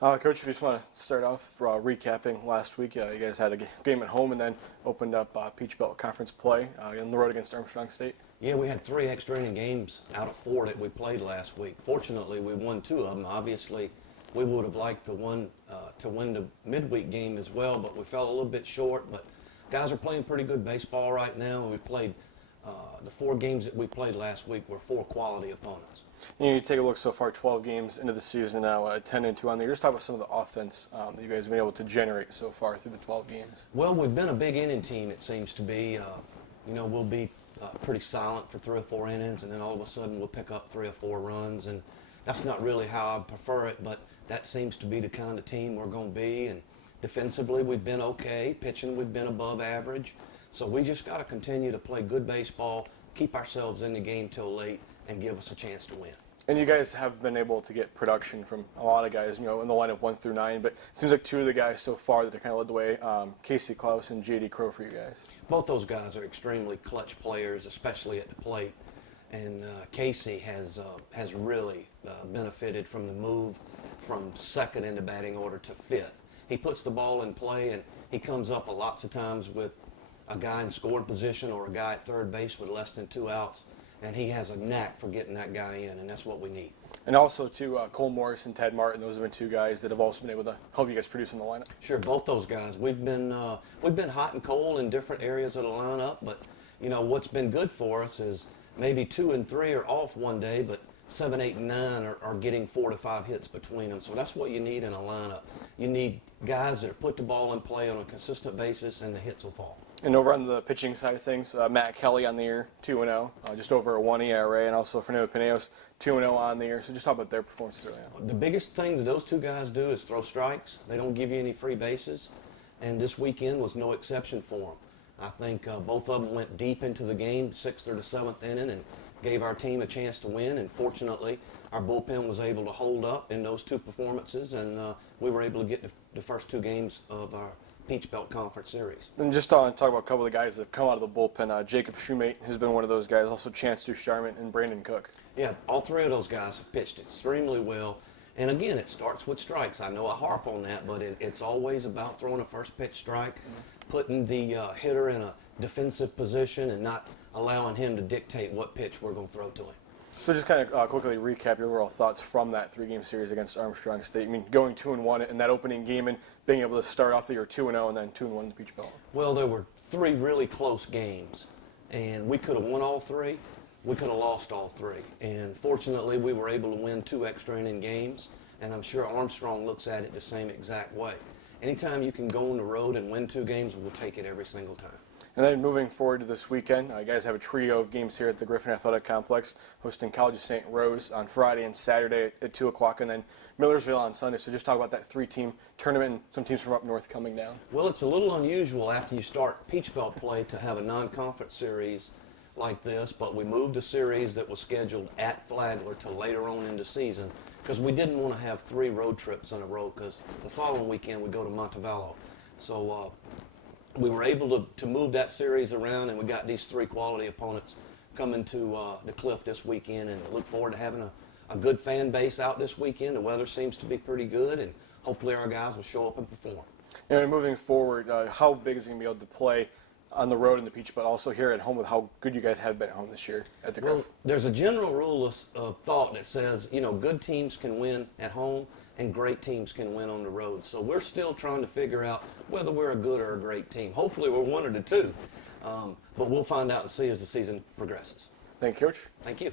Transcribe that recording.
Coach, if you just want to start off recapping last week, you guys had a game at home and then opened up Peach Belt Conference play on the road against Armstrong State. Yeah, we had 3 extra inning games out of 4 that we played last week. Fortunately, we won 2 of them. Obviously, we would have liked to win the midweek game as well, but we fell a little bit short. But guys are playing pretty good baseball right now. We played the 4 games that we played last week were 4 quality opponents. You take a look so far, 12 games into the season now, 10-2 on the year. Just talk about some of the offense that you guys have been able to generate so far through the 12 games. Well, we've been a big inning team, it seems to be. We'll be pretty silent for 3 or 4 innings, and then all of a sudden we'll pick up 3 or 4 runs. And that's not really how I prefer it, but that seems to be the kind of team we're going to be. And defensively, we've been okay. Pitching, we've been above average. So we just got to continue to play good baseball, keep ourselves in the game till late, and give us a chance to win. And you guys have been able to get production from a lot of guys, in the lineup 1 through 9, but it seems like 2 of the guys so far that have kind of led the way, Casey Klaus and J.D. Crow for you guys. Both those guys are extremely clutch players, especially at the plate. And Casey has really benefited from the move from second in the batting order to 5th. He puts the ball in play, and he comes up lots of times with a guy in scoring position or a guy at third base with less than 2 outs. And he has a knack for getting that guy in, and that's what we need. And also, too, Cole Morris and Ted Martin, those have been 2 guys that have also been able to help you guys produce in the lineup. Sure, both those guys. We've been hot and cold in different areas of the lineup, but, what's been good for us is maybe 2 and 3 are off one day, but 7, 8, and 9 are getting 4 to 5 hits between them. So that's what you need in a lineup. You need guys that put the ball in play on a consistent basis, and the hits will fall. And over on the pitching side of things, Matt Kelly on the year, 2-0, just over a 1 ERA, and also Fernando Pineos, 2-0 on the year. So just talk about their performances early on. The biggest thing that those 2 guys do is throw strikes. They don't give you any free bases, and this weekend was no exception for them. I think both of them went deep into the game, 6th or the 7th inning, and gave our team a chance to win. And fortunately, our bullpen was able to hold up in those 2 performances, and we were able to get the first 2 games of our Peach Belt Conference Series. And just talk about a couple of the guys that have come out of the bullpen. Jacob Shoemate has been one of those guys. Also Chance Ducharme and Brandon Cook. Yeah, all 3 of those guys have pitched extremely well. And again, it starts with strikes. I know I harp on that, but it's always about throwing a first pitch strike, putting the hitter in a defensive position, and not allowing him to dictate what pitch we're going to throw to him. So just kind of quickly recap your overall thoughts from that 3-game series against Armstrong State. I mean, going 2-1 in that opening game and being able to start off the year 2-0 and then 2-1 in the Peach Belt. Well, there were 3 really close games, and we could have won all 3. We could have lost all 3. And fortunately, we were able to win 2 extra inning games, and I'm sure Armstrong looks at it the same exact way. Anytime you can go on the road and win 2 games, we'll take it every single time. And then moving forward to this weekend, you guys have a trio of games here at the Griffin Athletic Complex, hosting College of St. Rose on Friday and Saturday at 2 o'clock, and then Millersville on Sunday. So just talk about that 3-team tournament and some teams from up north coming down. Well, it's a little unusual after you start Peach Belt play to have a non-conference series like this, but we moved a series that was scheduled at Flagler to later on in the season because we didn't want to have 3 road trips in a row because the following weekend we go to Montevallo. So we were able to move that series around, and we got these 3 quality opponents coming to the Cliff this weekend, and look forward to having a good fan base out this weekend. The weather seems to be pretty good, and hopefully our guys will show up and perform. And moving forward, how big is it going to be able to play on the road in the Peach, but also here at home with how good you guys have been at home this year at the Griff? Well, there's a general rule of thought that says, good teams can win at home and great teams can win on the road. So we're still trying to figure out whether we're a good or a great team. Hopefully we're one of the 2, but we'll find out and see as the season progresses. Thank you, Coach. Thank you.